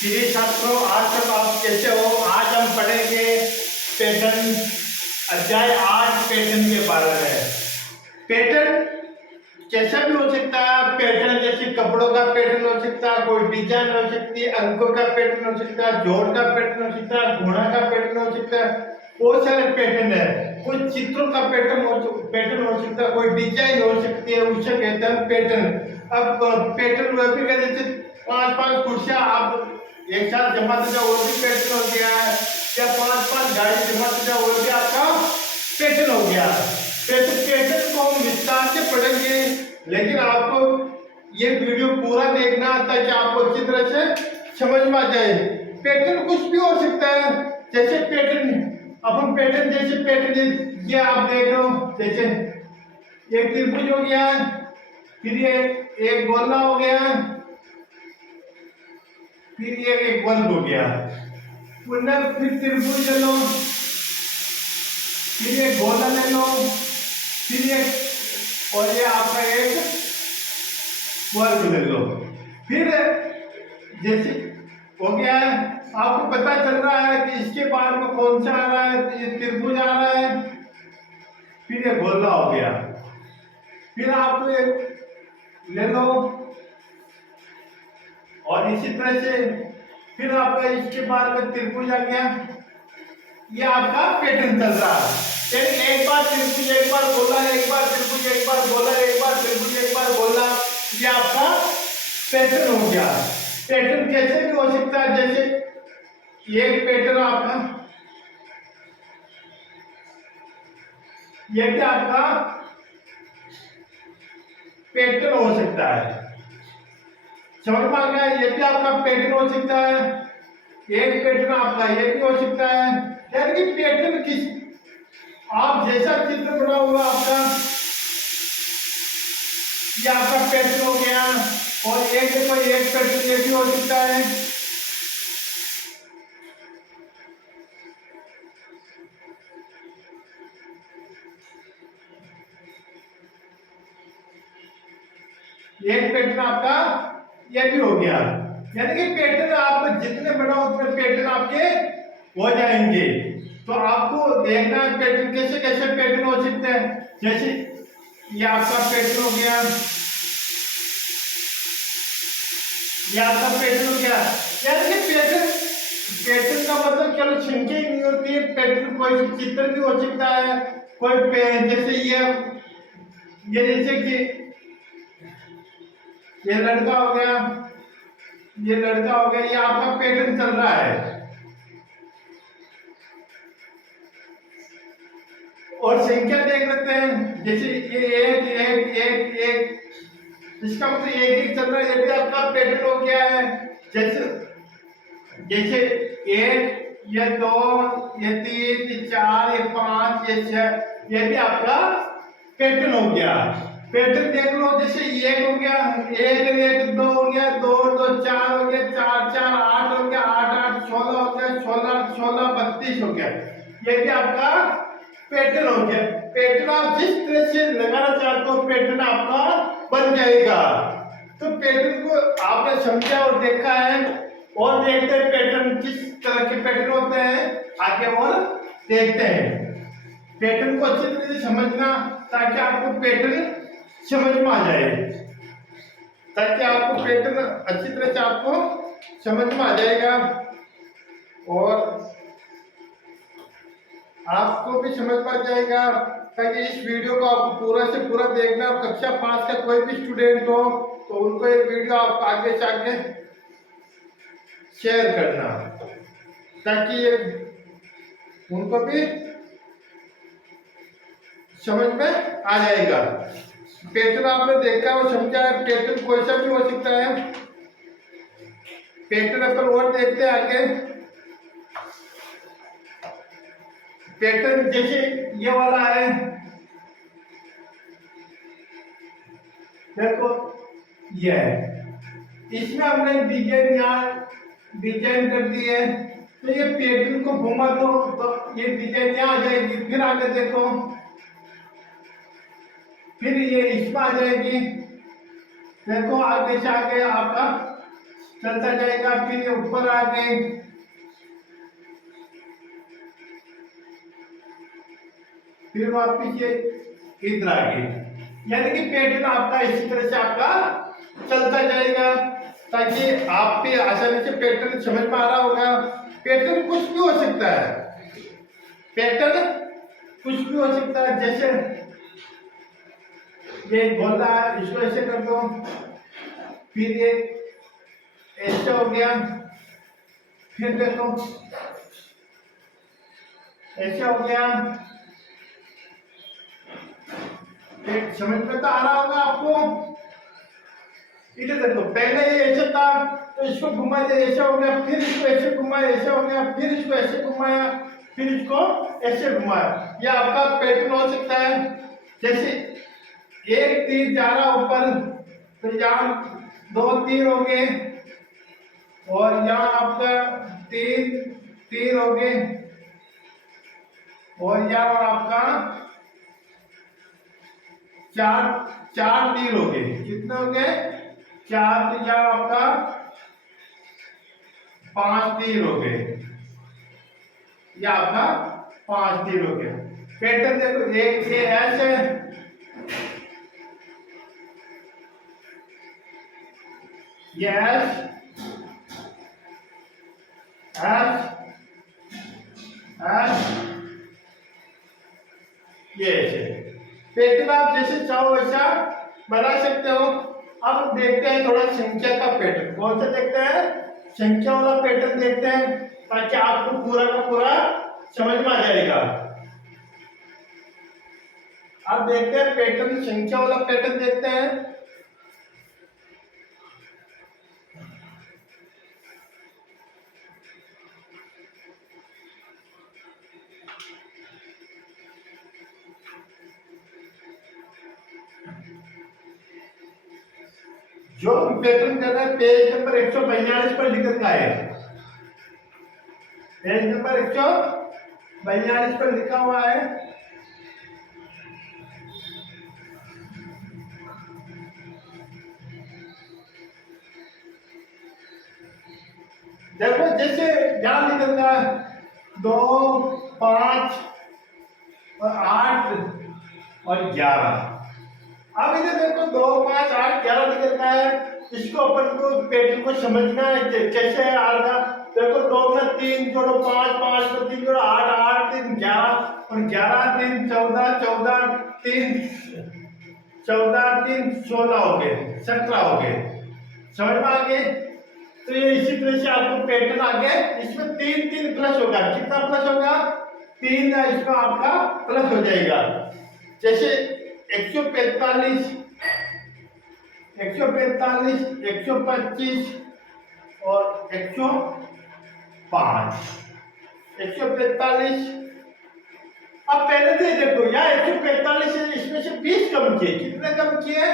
प्रिय छात्रों, आज तक आप कैसे हो। आज हम पढ़ेंगे पैटर्न अध्याय 8 पैटर्न के बारे में। पैटर्न कैसा भी हो सकता है। पैटर्न जैसे कपड़ों का पैटर्न हो सकता है, कोई डिजाइन हो सकती है, अंकों का पैटर्न हो सकता है, जोड़ का पैटर्न हो सकता है, गुणा का पैटर्न हो सकता है। बहुत सारे पैटर्न है। कोई चित्रों का पैटर्न हो सकता है, कोई डिजाइन हो सकती है, उसे कहते हैं पैटर्न। अब पैटर्न वह भी जैसे 5-5 कुर्सियां आप एक साथ जमा तो जाओ, वो भी पैटर्न हो गया है। या 5-5 गाड़ी जमा तो जाओ, वो भी आपका पैटर्न हो गया। पैटर्न को हम विस्तार से पढ़ेंगे, लेकिन आपको ये वीडियो पूरा देखना ताकि आपको अच्छी तरह से समझ में आ जाए। पैटर्न कुछ भी हो सकता है। जैसे पैटर्न अपन पैटर्न जैसे पैटर्न ये आप देख रहे हो, जैसे एक त्रिभुज हो गया, फिर ये एक गोला हो गया, फिर ये एक बल्ब हो गया, पुनः फिर त्रिभुज ले लो, फिर ये गोला ले लो, फिर ये और ये आपका एक बल्ब ले लो। फिर जैसे हो गया है, आपको पता चल रहा है कि इसके बाद में कौन सा आ रहा है, ये त्रिभुज आ रहा है, फिर ये गोला हो गया, फिर आप ये ले लो और इसी तरह से फिर आपका इसके बाद में त्रिभुज आ गया। ये आपका पैटर्न चल रहा है। एक बार त्रिभुज, एक बार गोला, एक बार त्रिभुज, एक बार गोला, एक बार त्रिभुज, एक बार गोला, ये आपका पैटर्न हो गया। पैटर्न कैसे भी हो सकता है। जैसे एक पैटर्न आपका, ये भी आपका पैटर्न हो सकता है। समझ में आ गया। ये भी आपका पैटर्न हो सकता है। एक पैटर्न आपका ये भी हो सकता है। यानी कि पैटर्न किस आप जैसा चित्र बना हुआ आपका, ये आपका पैटर्न हो गया। और एक देखो, एक पैटर्न ये भी हो सकता है। एक पैटर्न आपका ये भी हो गया। यानी कि पैटर्न आप जितने बनाओ उतने पैटर्न आपके हो जाएंगे। तो आपको देखना है पैटर्न कैसे कैसे पैटर्न हो सकते हैं। जैसे ये आपका पैटर्न हो गया, ये आपका पैटर्न हो गया। यानी कि पैटर्न का मतलब केवल संख्या ही नहीं होती है। पैटर्न कोई चित्र भी हो सकता है। कोई जैसे ये जैसे कि ये लड़का हो गया, ये लड़का हो गया, ये आपका पैटर्न चल रहा है। और संख्या देख लेते हैं। जैसे ये एक एक एक एक, इसका मतलब एक चल रहा है। ये भी आपका पैटर्न हो गया है। जैसे एक, ये 2, ये 3, ये 4, ये 5, ये 6, ये भी आपका पैटर्न हो गया। पैटर्न देख लो। जैसे एक हो गया, एक एक 2 हो गया, 2 2 4 हो गया, 4 4 8 हो गया, 8 8 16 हो गया, 16 16 32 हो गया। ये भी आपका पैटर्न हो गया। पैटर्न आप जिस तरह से लगाना चाहते हो पैटर्न आपका बन जाएगा। तो पैटर्न को आपने समझा और देखा है, और देखते हैं पैटर्न किस तरह के पैटर्न होते हैं आगे और देखते हैं। पैटर्न को अच्छी तरह से समझना ताकि आपको पैटर्न समझ में आ जाए, ताकि आपको पैटर्न अच्छी तरह से आपको समझ में आ जाएगा और आपको भी समझ में आ जाएगा। ताकि इस वीडियो को आपको पूरा से पूरा देखना। कक्षा 5 का कोई भी स्टूडेंट हो तो उनको ये वीडियो आप आगे से आगे शेयर करना, ताकि ये उनको भी समझ में आ जाएगा। पैटर्न आपने देखा और समझा है। पैटर्न कोई सा भी हो सकता है। पैटर्न अपन और देखते हैं आगे। पैटर्न जैसे ये वाला है, देखो ये है, इसमें हमने डिजाइन कर दी है। तो ये पैटर्न को घुमा दो तो ये डिजाइन यहाँ आ जाएगी। फिर आगे देखो, फिर ये इसमें आ जाएगी। देखो आगे से आगे आपका चलता जाएगा, फिर ये ऊपर आके फिर वापिस ये इधर आगे, यानी कि पैटर्न आपका इसी तरह से आपका चलता जाएगा, ताकि आप पे आसानी से पैटर्न समझ में आ रहा होगा। पैटर्न कुछ भी हो सकता है, पैटर्न कुछ भी हो सकता है। जैसे ये गोला है, इसको ऐसे कर दो, फिर ये ऐसे हो गया, फिर देखो ऐसे हो गया। समझ में तो आ रहा होगा आपको। इधर देखो, पहले ये ऐसे था तो इसको घुमाया ऐसे हो गया, फिर इसको ऐसे घुमाया ऐसे हो गया, फिर इसको ऐसे घुमाया, फिर इसको ऐसे घुमाया। ये आपका पैटर्न हो सकता है। जैसे एक तीर जा रहा ऊपर, तो यहाँ दो तीर हो गए, और यहाँ आपका तीन तीर हो गए, और यहाँ आपका चार तीर हो गए। कितने हो गए? चार, तो यहाँ आपका 5 तीर हो गए, या आपका 5 तीर हो गए। पैटर्न देखो, एक ये ऐसे, यस एस एस, ये ऐसे पैटर्न आप जैसे चाहो वैसा बना सकते हो। अब देखते हैं थोड़ा संख्या का पैटर्न। कौन सा देखते हैं? संख्या वाला पैटर्न देखते हैं, ताकि आपको पूरा का पूरा समझ में आ जाएगा। अब देखते हैं पैटर्न, संख्या वाला पैटर्न देखते हैं। जो पैटर्न कर रहा है पेज नंबर 142 पर लिख रखा है। पेज नंबर 142 पर लिखा हुआ है। देखो, जैसे यहां लिख रखा है 2, 5 और 8 और 11। अब इधर देखो 2, 5, 8, 11 लिख रखा है। इसको अपन को पैटर्न को समझना है कैसे आएगा। देखो 2 में 3 जोड़ो 5, 5 में 3 जोड़ो 8, 8 3 11 और 11 3 14, 14 3 14 3 16 हो गए, 17 हो गए। समझ में आ गए? तो ये इसी तरह से आपको पैटर्न आ गया। इसमें 3 3 प्लस होगा। कितना प्लस होगा? 3 इसका आपका प्लस हो जाएगा। जैसे 145, 145, 125 और 105, 145। अब पहले से देखो, यहाँ 145 है, इसमें से 20 कम किए। कितने कम किए?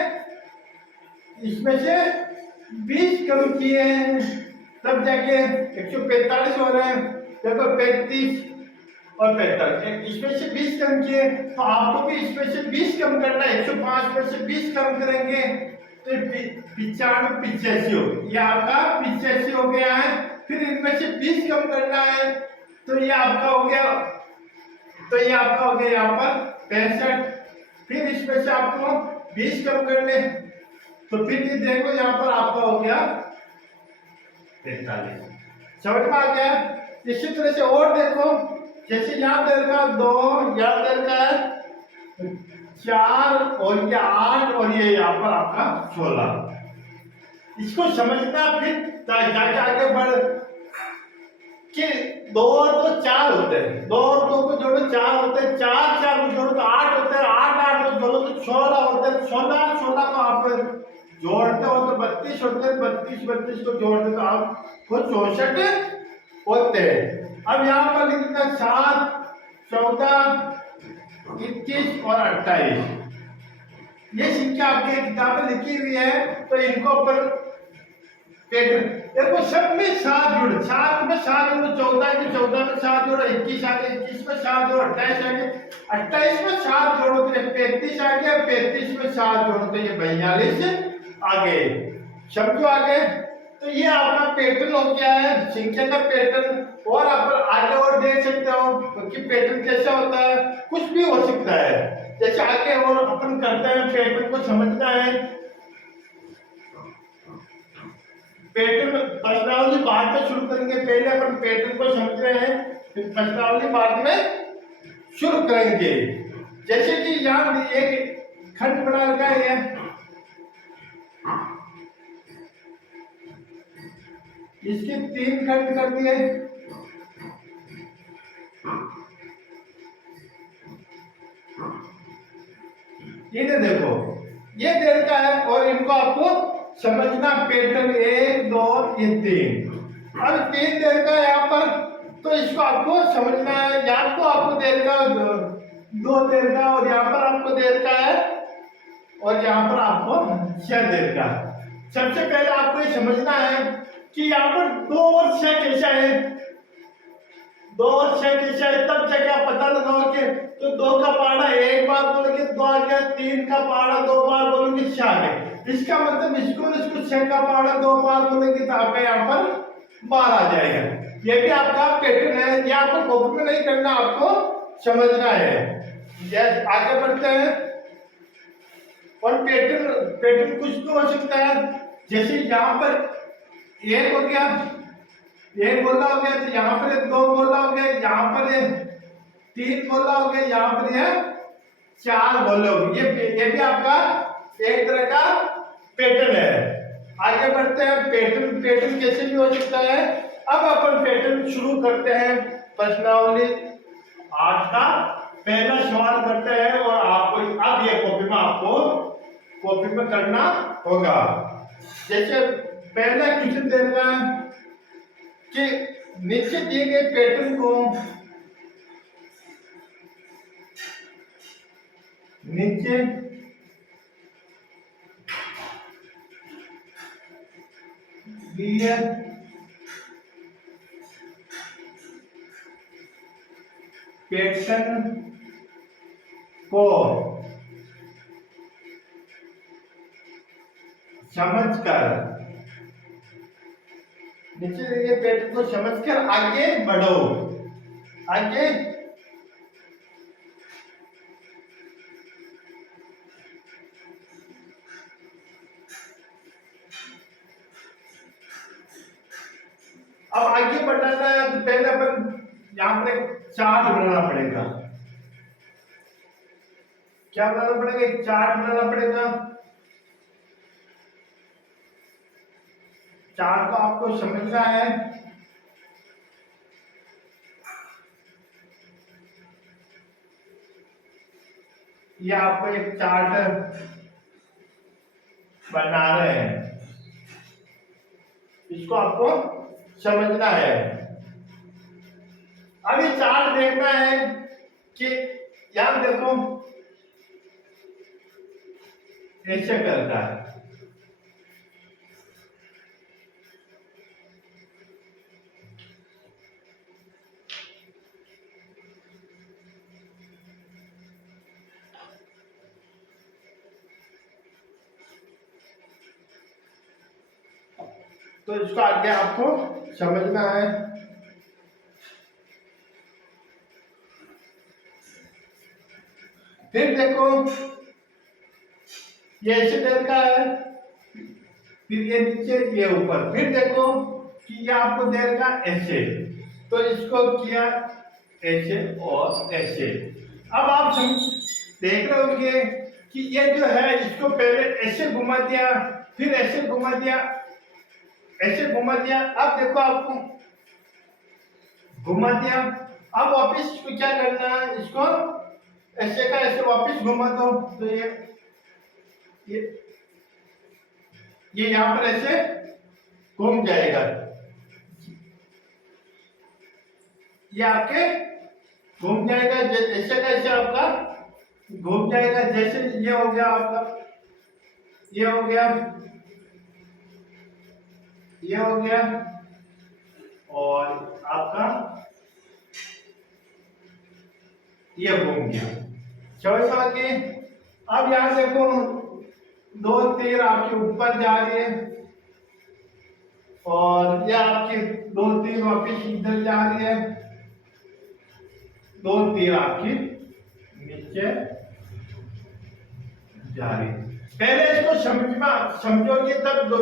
इसमें से 20 कम किए हैं, तब जाके 145 हो रहे हैं। देखो 35 और 45, इसमें से 20 कम किए, तो आपको भी इसमें से 20 कम करना है। 105 में से 20 कम करेंगे तो 95 85 हो, ये आपका 85 हो गया है। फिर इनमें से 20 कम करना है, तो ये आपका हो गया, तो ये आपका हो गया यहाँ पर 65। फिर इसमें से आपको 20 कम करने, तो फिर ये देखो यहाँ पर आपका हो गया 43। समझ में आ गया? इसी तरह से और देखो, जैसे यहाँ दे रखा 2, यहाँ दे रखा है 4 और ये 8 और ये यहाँ पर आपका 16। इसको समझना, फिर जाके आगे बढ़ कि 2 और 2 4 होते हैं, 2 और 2 को जोड़ो 4 होते हैं, 4 4 को जोड़ो तो 8 होते हैं, 8 8 को जोड़ो तो 16 होते हैं, 16 16 को आप जोड़ते हो तो 32 होते हैं, 32 32 को जोड़ते तो आपको 64 होते हैं। अब यहाँ पर लिखा 7 14 21 और 28, ये संख्या आपकी किताब में लिखी हुई है। तो इनको अपन देखो, सब में 7 जोड़ो, 7 में 7 जोड़ो, 14 में 14 में 7 जोड़ो, 21 आ गया, 21 में 7 जोड़ो, 28 आ गया, 28 में 7 जोड़ो तो 35 आ गया, 35 में 7 जोड़ो तो ये 42 आ गए। समझो आ गए? तो तो ये आपका पैटर्न हो गया है संख्या का पैटर्न। और आप आगे और देख सकते हो कि पैटर्न कैसा होता है, कुछ भी हो सकता है। जैसे आगे और अपन करते हैं, पैटर्न को समझना है। पैटर्न प्रश्नावली बाद में शुरू करेंगे, पहले अपन पैटर्न को समझ रहे हैं, फिर प्रश्नावली बाद में शुरू करेंगे। जैसे कि यहाँ एक खंड बना रखा है, इसके 3 खंड कर दिए। ये देखो, ये देर का है और इनको आपको समझना, पैटर्न 1 2 ये 3। अब 3 देर का है यहाँ पर, तो इसको आपको समझना है। यहाँ को आपको देर का 2 देर का, और यहाँ पर आपको देर का है, और यहाँ पर आपको 6 देर का। सबसे पहले आपको ये समझना है कि यहाँ पर 2 और 6 कैसा है, 2 और 6 कैसा है, तब जाके आप पता लगाओगे। तो 2 का पहाड़ा एक बार बोलोगे 2 आ गया, 3 का पहाड़ा 2 बार बोलोगे 6 आ गए। इसका मतलब इसको 6 का पहाड़ा 2 बार बोलेंगे तो आपका यहाँ पर 12 आ जाएगा। ये भी आपका पैटर्न है, ये आपको कॉपी में नहीं करना, आपको समझना है। आगे बढ़ते हैं। और पैटर्न कुछ भी हो सकता है। जैसे यहाँ पर 1 हो गया, 1 गोला हो गया, तो यहाँ पर 2 गोला हो गया, यहाँ पर 3 गोला हो गया, यहाँ पर 4 गोले हो गए। ये भी आपका एक तरह का पैटर्न है। आगे बढ़ते हैं। पैटर्न कैसे भी हो सकता है। अब अपन पैटर्न शुरू करते हैं। प्रश्नावली 8 का पहला सवाल करते हैं, और आपको अब ये कॉपी में करना होगा। जैसे पहला क्वेश्चन दे रहा है कि नीचे दिए गए पैटर्न को नीचे दिए पैटर्न को समझकर आगे बढ़ो। आगे अब आगे बढ़ना है तो पहले अपन यहाँ पर एक चार्ट बनाना पड़ेगा। क्या बनाना पड़ेगा? एक चार्ट बनाना पड़ेगा। चार्ट को आपको समझना है। ये आपको एक चार्ट बना रहे हैं, इसको आपको समझना है। अब ये चार्ट देखना है कि यहां देखो ऐसे करता है। तो इसको आगे आपको समझना है। फिर देखो ये ऐसे देर का है, फिर ये नीचे ये ऊपर, फिर देखो कि ये आपको देर का ऐसे, तो इसको किया ऐसे और ऐसे। अब आप देख रहे होंगे कि ये जो है इसको पहले ऐसे घुमा दिया, फिर ऐसे घुमा दिया, ऐसे घुमा दिया। अब देखो आपको घुमा दिया। अब वापिस इसको क्या करना है, इसको ऐसे का ऐसे वापिस घुमा दो, तो ये यहाँ पर ऐसे घूम जाएगा। ये आपके घूम जाएगा, ऐसे का ऐसे आपका घूम जाएगा। जैसे ये हो गया आपका, ये हो गया, ये हो गया, और आपका ये घूम गया। समझ में आ गए? अब यहां देखो 2 तीर आपके ऊपर जा रही है, और ये आपकी 2 3 वापिस इधर जा रही है, 2 3 आपकी नीचे जा रही है। पहले इसको समझोगे तब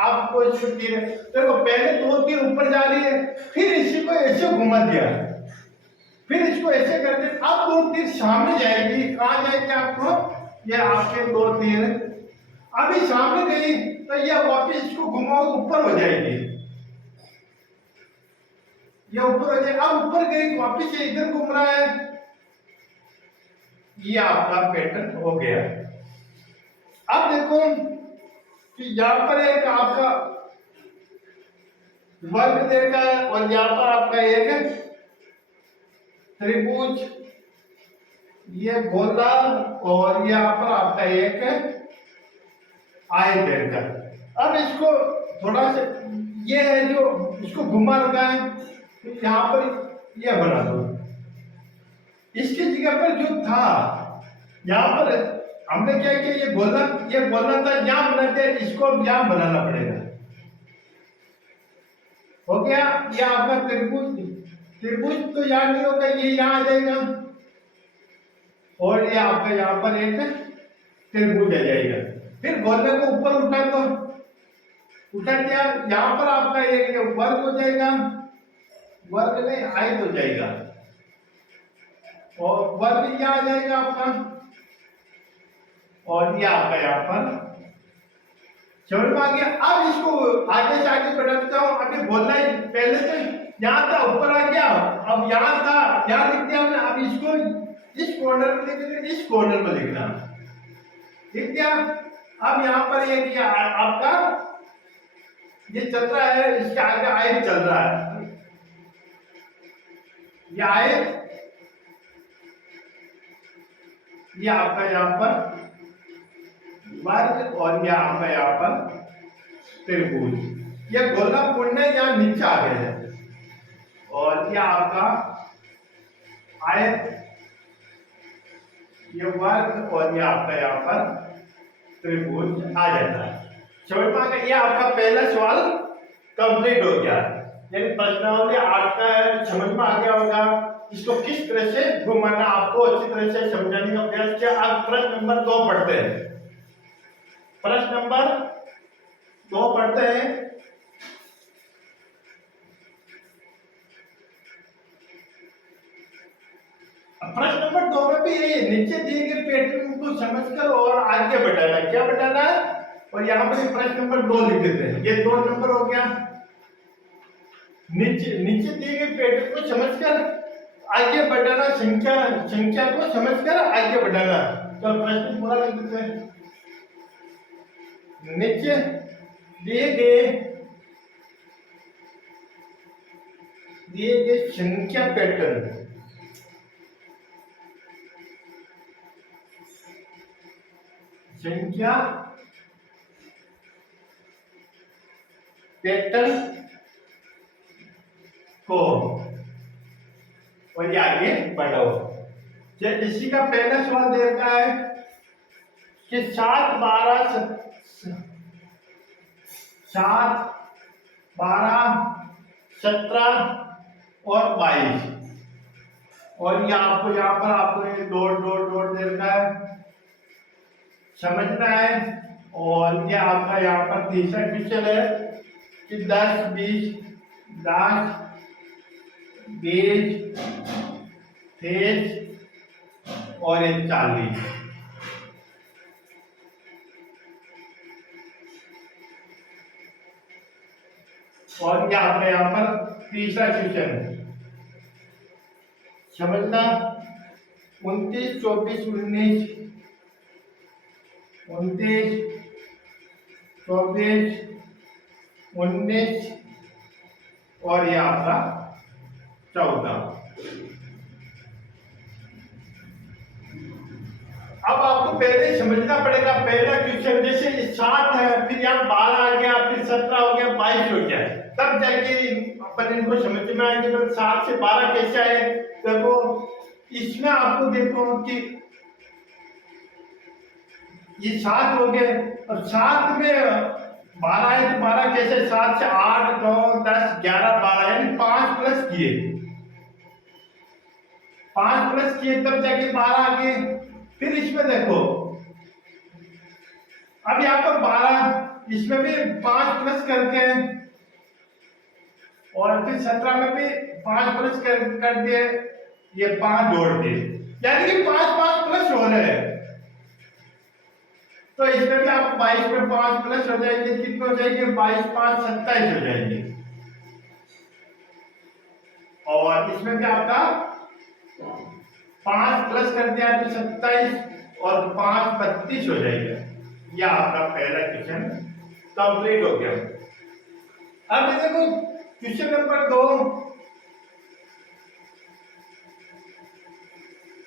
आपको इसको तीर देखो, पहले 2 3 ऊपर जा रही है, फिर इसी को ऐसे घुमा दिया, फिर इसको ऐसे करते, अब 2 3 सामने जाएगी। कहाँ जाएगी आपको, ये आपके 2 3 अभी सामने गई तो ये वापिस इसको घुमाओ ऊपर हो जाएगी, ये ऊपर हो जाएगी। अब ऊपर गई वापिस ये इधर घूम रहा है, ये आपका पैटर्न हो गया। अब देखो कि यहाँ पर एक आपका वर्ग देखा है और यहाँ पर आपका एक त्रिभुज, ये गोला, और यहाँ पर आपका एक आयत देखा। अब इसको थोड़ा सा ये है जो इसको घुमा रखा है, तो यहाँ पर ये बना दो। इसकी जगह पर जो था यहाँ पर हमने क्या किया, ये गोला था, यहाँ बना दिया, इसको अब यहाँ बनाना पड़ेगा। हो गया ये आपका त्रिभुज। त्रिभुज तो यहाँ नहीं होगा, ये यहाँ आ जाएगा, और ये आपका यहाँ पर एक त्रिभुज आ जाएगा। फिर गोले को ऊपर उठा दो, उठा दिया, यहाँ पर आपका एक वर्ग हो जाएगा, वर्ग नहीं आयत हो जाएगा, और वर्ग यहाँ आ जाएगा आपका, और ये आपका यहाँ पर समझ में आ गया। अब इसको आगे से आगे बढ़ाता हूँ, अभी बोलना ही पहले तो यहाँ था, ऊपर आ गया, अब यहाँ था, यहाँ लिख दिया हमने, अब इसको इस कॉर्नर में लिख देना, इस कॉर्नर में लिखना, लिख दिया। अब यहाँ पर ये आपका ये चल रहा है, इसके आगे आयत चल रहा है, ये आयत, ये आपका यहाँ पर वर्ग, और ये आपका यहाँ पर त्रिभुज। ये गोला पुण्य यहाँ नीचे आ गए हैं, और ये आपका आयत, ये वर्ग, और ये आपका यहाँ पर त्रिभुज आ जाता है। समझ में आ गया। ये आपका पहला सवाल कंप्लीट हो गया, यानी प्रश्नावली 8 का समझ में आ गया होगा। इसको किस तरह से घुमाना आपको अच्छी तरह से समझाने का प्रयास किया। अब प्रश्न नंबर 2 पढ़ते हैं। प्रश्न नंबर 2 पढ़ते हैं। प्रश्न नंबर 2 में भी यही नीचे दिए गए पैटर्न को समझकर और आगे बढ़ाना, क्या बढ़ाना है, और यहाँ पर प्रश्न नंबर 2 लिख देते हैं। ये 2 नंबर हो गया। नीचे दिए गए पैटर्न को समझकर आगे बढ़ाना, संख्या को समझकर आगे बढ़ाना। तो प्रश्न पूरा लिख देते हैं। नीचे दिए गए संख्या पैटर्न, संख्या पैटर्न को और ये आगे बढ़ाओ। इसी का पहला सवाल दे रखा है कि 7 12 17 और 22, और ये आपको यहाँ पर आपको ये डॉट दे रखा है, समझना है। और ये आपका यहाँ पर तीसरा क्वेश्चन है कि 10 20 10 20 30 और 40। और ये आपका यहाँ पर तीसरा क्वेश्चन है, समझना। 29 24 19 29 24 19 और ये आपका 14। अब आपको पहले समझना पड़ेगा। पहला क्वेश्चन जैसे 7 है, फिर यहाँ 12 आ गया, फिर 17 हो गया, 22 हो गया, तब जाके अपन इनको समझ में आएंगे। तो 7 से 12 कैसे आए, देखो इसमें आपको देखो कि ये 7 हो गए, और 7 में 12 है तो 12 कैसे, 7 से 8 9 10 11 12, यानी 5 प्लस किए, 5 प्लस किए तब जाके 12 आ गए। फिर इसमें देखो, अब यहाँ पर 12, इसमें भी 5 प्लस करते हैं, और फिर 17 में भी 5 प्लस कर दिए, ये 5 जोड़ दिए, यानी कि 5 5 प्लस हो रहे हैं। तो इसमें भी आप 22 में 5 प्लस हो जाएंगे, कितने हो जाएंगे, 22 5 27 हो जाएंगे, और इसमें भी आपका 5 प्लस कर दिया तो 27, और 5 32 हो जाएगा। यह आपका पहला क्वेश्चन कंप्लीट हो गया। अब ये देखो क्वेश्चन नंबर 2,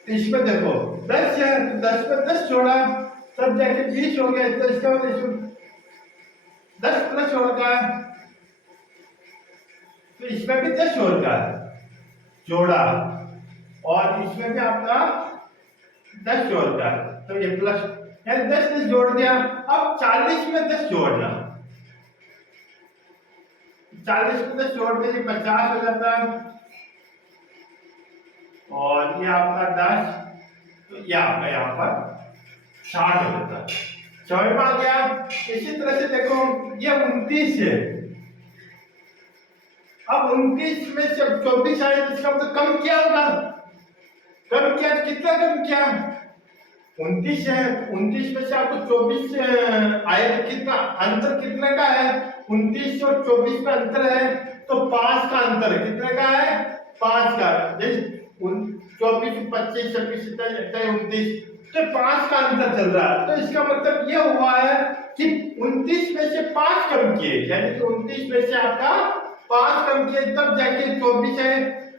इसमें देखो 10 है, 10 में 10 जोड़ा तब जाके 20 हो गया, तो इसका मतलब इसमें 10 प्लस होगा, तो इसमें भी 10 होगा जोड़ा, और इसमें भी आपका 10 जोड़ता, तो ये प्लस, यानी 10 10 जोड़ दिया। अब 40 में 10 जोड़ना, 40 में 10 जोड़ने से 50 हो जाता है, और ये आपका 10, तो ये आपका यहाँ पर 60 हो जाता है। समझ में आ गया। इसी तरह से देखो ये 29 है, अब 29 में से 24 आए तो इसका मतलब कम क्या होगा, कम क्या, कितना कम क्या, 29 है, 29 में से आपको 24 आए तो कितना अंतर, कितने का है, 29 और 24 में अंतर है, तो 5 का अंतर है, कितने का है, 5 का, जैसे 24 25 26 29, तो 5 का अंतर चल रहा है। तो इसका मतलब ये हुआ है कि 29 में से 5 कम किए, यानी कि 29 में से आपका 5 कम किए तब जाके 24 है,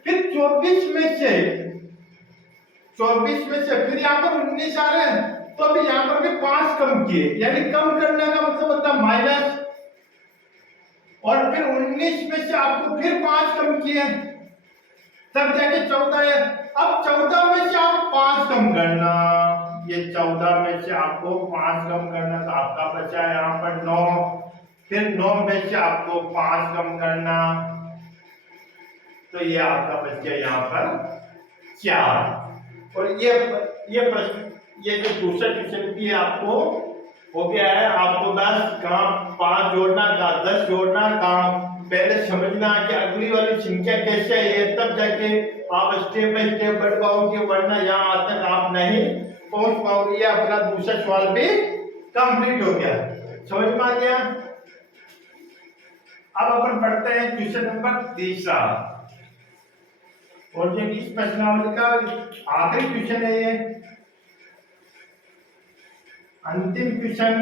फिर 24 में से फिर यहाँ पर 19 आ रहे हैं, तो अभी यहाँ पर भी 5 कम किए, यानी कम करने का मतलब होता है माइनस, और फिर 19 में से आपको फिर 5 कम किए तब जाके 14 है। अब 14 में से आप 5 कम करना, ये 14 में से आपको 5 कम करना, तो आपका बचा यहाँ पर 9, फिर 9 में से आपको 5 कम करना, तो ये आपका बच गया यहाँ पर 4। और ये प्रश्न, ये जो दूसरा क्वेश्चन भी आपको हो गया है, आपको बस काम 5 जोड़ना का 10 जोड़ना काम पहले समझना कि अगली वाली संख्या कैसे है, तब जाके आप स्टेप बाय स्टेप बढ़ पाओगे, वरना यहाँ तक आप नहीं पहुंच पाओगे। ये अपना दूसरा सवाल भी कंप्लीट हो गया, समझ में आ गया। अब अपन पढ़ते हैं क्वेश्चन नंबर 3, और ये इस प्रश्नावली का आखिरी क्वेश्चन है, ये अंतिम क्वेश्चन,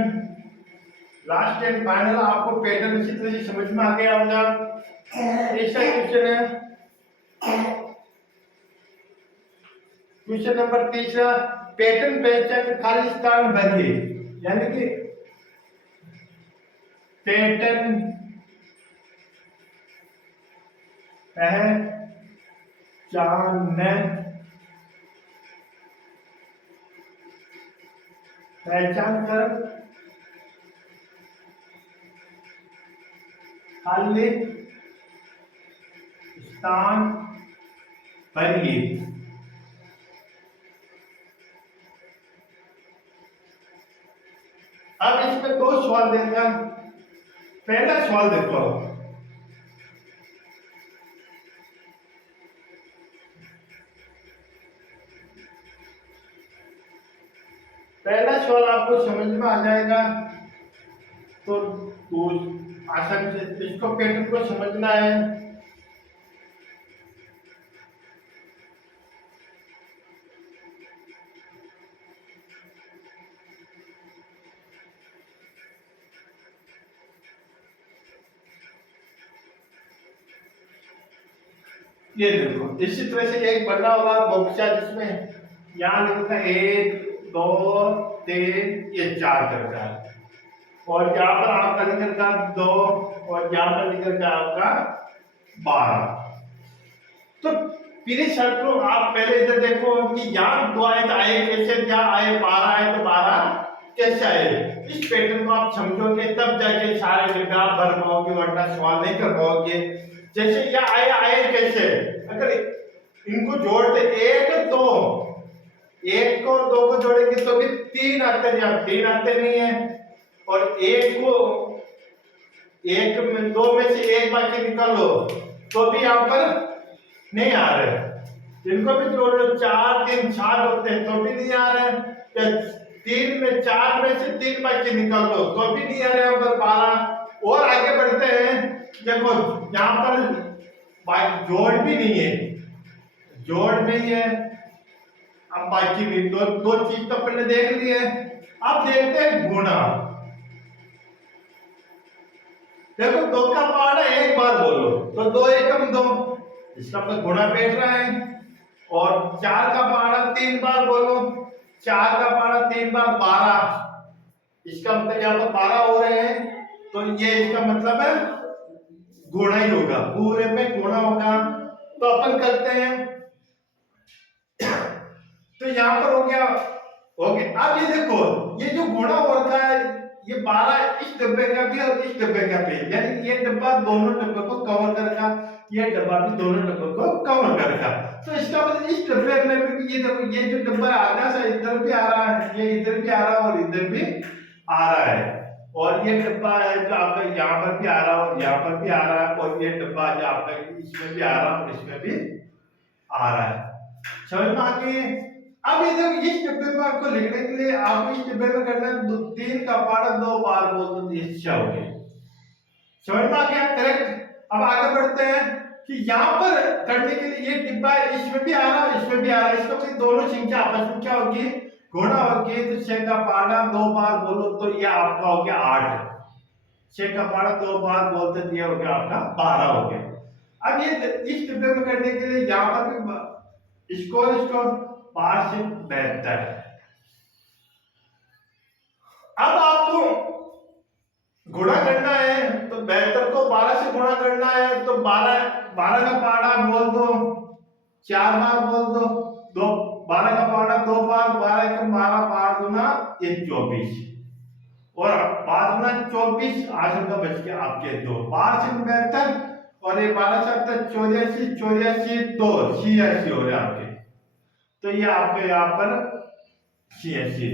लास्ट एंड फाइनल। आपको पैटर्न अच्छी तरह से समझ में आ गया होगा। ऐसा क्वेश्चन है, क्वेश्चन नंबर 3, पैटर्न पहचान खाली स्थान भरिए, यानी कि पैटर्न पहचान कर खाली स्थान भरिए। अब इसमें 2 सवाल देगा। पहला सवाल देखो, पहला सवाल आपको समझ में आ जाएगा, तो आसानी से इसको पैटर्न को समझना है। ये देखो इसी तरह से एक बना हुआ बॉक्सा, जिसमें यहाँ लिखा 1 2 3 ये 4 करता है, और यहाँ पर आपका निकल का 2, और यहाँ पर निकल का आपका 12। तो पीछे सर्कल आप पहले इधर देखो कि यहाँ 2 आए तो आए कैसे, क्या आए 12 आए तो 12 कैसा है, इस पैटर्न को आप समझोगे तब जाके सारे डिब्बे आप भर पाओगे, वरना सवाल नहीं कर पाओगे। जैसे ये आया आए कैसे, अगर इनको जोड़ते एक दो, एक को दो को जोड़ेंगे तो भी तीन आते हैं, यहाँ तीन आते नहीं है। और एक को एक में दो में से एक बाकी निकाल लो तो भी यहाँ पर नहीं आ रहे। इनको भी जोड़ लो, चार तीन चार होते हैं तो भी नहीं आ रहे। या तीन में चार में से तीन बाकी निकाल लो तो भी नहीं आ रहे यहाँ पर 12। और आगे बढ़ते हैं, देखो यहाँ पर जोड़ भी नहीं है, जोड़ नहीं है। अब बाकी भी दो दो चीज तो पहले देख लिए, अब देखते हैं गुणा। देखो दो का पहाड़ा एक बार बोलो तो दो एकम दो, इसका मतलब गुणा बैठ रहा है। और चार का पहाड़ा तीन बार बोलो, चार का पहाड़ा तीन बार 12, इसका मतलब यहाँ पर 12 हो रहे हैं, तो ये इसका मतलब है गुणा ही होगा, पूरे में गुणा होगा। तो अपन करते हैं, तो यहाँ पर हो गया ओके। अब ये देखो ये जो गुणा हो रखा है, ये 12 इस डब्बे का भी और इस डब्बे का भी, यानी ये डब्बा दोनों डब्बे को कवर करेगा, ये डब्बा भी दोनों डब्बे को कवर करेगा। तो इसका मतलब इस डब्बे में भी ये देखो, ये जो डब्बा आधा सा इधर भी आ रहा है, ये इधर भी आ रहा है और इधर भी आ रहा है। और ये डब्बा है जो आपका यहाँ पर भी आ रहा है और यहाँ पर भी आ रहा है, और ये डब्बा जो आपका इसमें भी आ रहा है और इसमें भी आ रहा है। समझ में आ गई। अब ये देखो इस डिब्बे में आपको लिखने के लिए आपको इस डिब्बे में करना है तीन का पहाड़ा दो बार बोल दो, ये हो गया। समझ में आ गया, करेक्ट। अब आगे बढ़ते हैं कि यहाँ पर करने के लिए ये डिब्बा इसमें भी आ रहा है इसमें भी आ रहा है, इसका मतलब दोनों संख्या आपस में क्या होगी, गुणा होगी। तो 6 का पहाड़ा दो बार बोलो तो ये आपका हो गया 8, 6 का पहाड़ा दो बार बोलते तो ये हो गया आपका 12 हो गया। अब ये इस डिब्बे में करने के लिए यहाँ पर भी इसको 5 से 72। अब आपको गुणा करना है तो 72 को 12 से गुणा करना है, तो 12 का पहाड़ा बोल दो 4 बार बोल दो, 12 का पहाड़ा 2 बार, 12 का 12 बार दूना ये 24, और 12 दूना 24, आठ का बच गया आपके 2, 12 से 72 और ये 12 से 84, 84 2 86 हो रहे आपके। तो ये आपके यहाँ पर 86।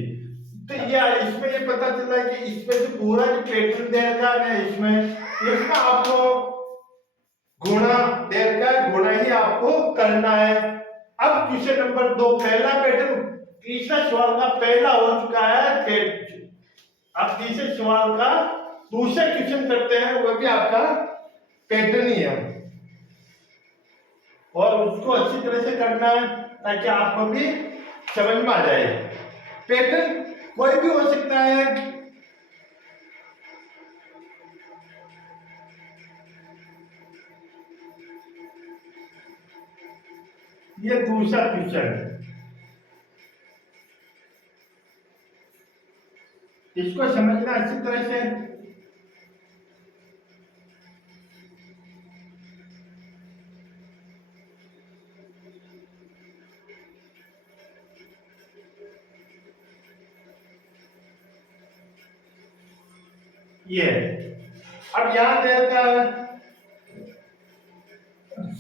तो ये इसमें ये पता चला कि इसमें जो पूरा जो पैटर्न दे रखा है इसमें आपको गुणा दे रखा है, गुणा ही आपको करना है। अब क्वेश्चन नंबर 2, पहला पैटर्न तीसरा सवाल का पहला हो चुका है। अब तीसरे सवाल का दूसरा क्वेश्चन करते हैं, वो भी आपका पैटर्न ही है और उसको अच्छी तरह से करना है ताकि आपको भी समझ में आ जाए। पैटर्न कोई भी हो सकता है, ये दूसरा क्वेश्चन, इसको समझना अच्छी तरह से। ये अब यहां दे रखा है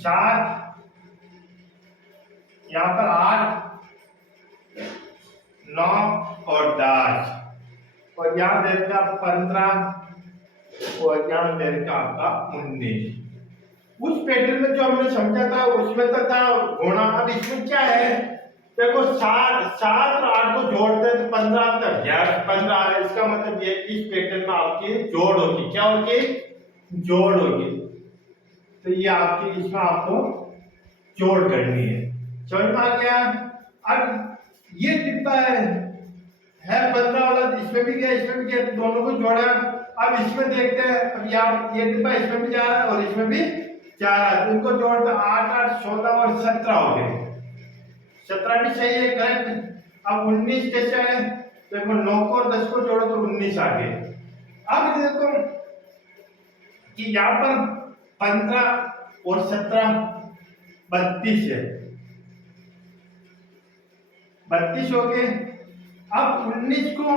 7, यहाँ पर 8 9 और 10, और यहाँ दे रखा 15 और यहाँ दे रखा आपका 19। उस पैटर्न में जो हमने समझा था उसमें तो था गुणा। अब इसमें क्या है, देखो 7 और 8 को जोड़ते हैं तो 15 तक 15 आ रहा है, इसका मतलब ये इस पैटर्न में आपकी जोड़ होगी, क्या होगी, जोड़ होगी। तो ये आपकी इसमें आपको जोड़ करनी है। समझ में आ गया। अब ये डिब्बा है 15 वाला, इसमें भी गया इसमें भी गया, तो दोनों को जोड़ा। अब इसमें देखते हैं, अब यहाँ ये डिब्बा इसमें भी जा रहा है और इसमें भी जा रहा है, उनको जोड़ दो 8 8 16 और 17 हो गए। 17 भी सही है, करेक्ट। अब 19 कैसे है, देखो 9 को और 10 को जोड़ो तो 19 आ गए। अब देखो कि यहाँ पर 15 और 17 32 है, 32 हो गए। अब 19 को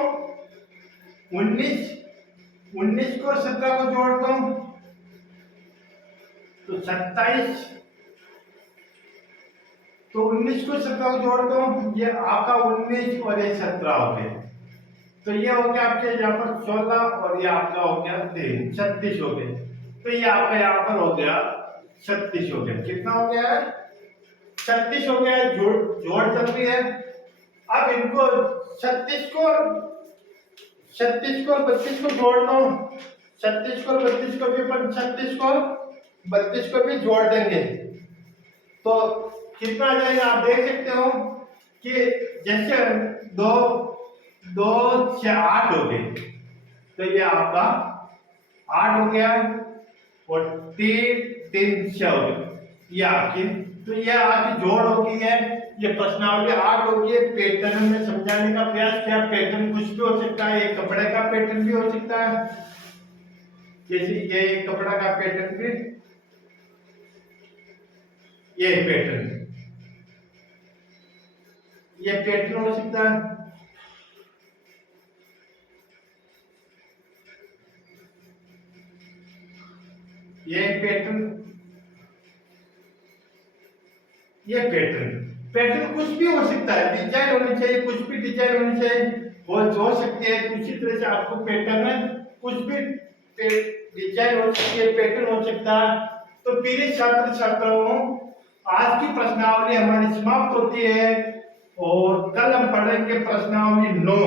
19 को 17 को जोड़ दो तो 27, तो 19 को 17 को जोड़ दो, ये आपका 19 और ये 17 हो गए, तो ये हो गया आपके यहाँ पर 16 और ये आपका हो गया 3, 36 हो गए। तो ये आपका यहाँ पर हो गया 36 हो गया। कितना हो गया है? 36 हो गया। जोड़ चल रही है। अब इनको 36 को 32 को जोड़ दो, 36 को 32 को भी अपन 36 को 32 को भी जोड़ देंगे तो कितना आ जाएगा? आप देख सकते हो कि जैसे 2 2 6 8 हो गए, तो ये आपका 8 हो गया और 3 3 6 हो गया, ये आपकी, तो ये आपकी जोड़ हो गई है। ये प्रश्नावली 8 हो गई है। पैटर्न में समझाने का प्रयास किया। पैटर्न कुछ भी हो सकता है, एक कपड़े का पैटर्न भी हो सकता है, जैसे ये कपड़ा का पैटर्न भी, ये पैटर्न हो सकता है। ये पैटर्न कुछ भी हो सकता है, डिजाइन होनी चाहिए, कुछ भी डिजाइन होनी चाहिए, वो हो सकती है। उसी तरह से आपको पैटर्न में कुछ भी डिजाइन हो सकती है, पैटर्न हो सकता है। तो प्रिय छात्र छात्राओं, आज की प्रश्नावली हमारी समाप्त होती है और कल हम पढ़ेंगे प्रश्नावली 9।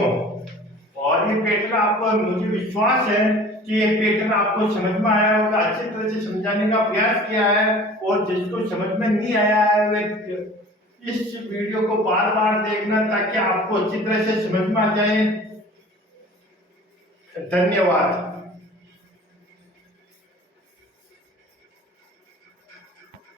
और ये पैटर्न आपको, मुझे विश्वास है कि ये पैटर्न आपको समझ में आया होगा, अच्छी तरह से समझाने का प्रयास किया है। और जिसको समझ में नहीं आया है वे इस वीडियो को बार बार देखना ताकि आपको अच्छी तरह से समझ में आ जाए। धन्यवाद।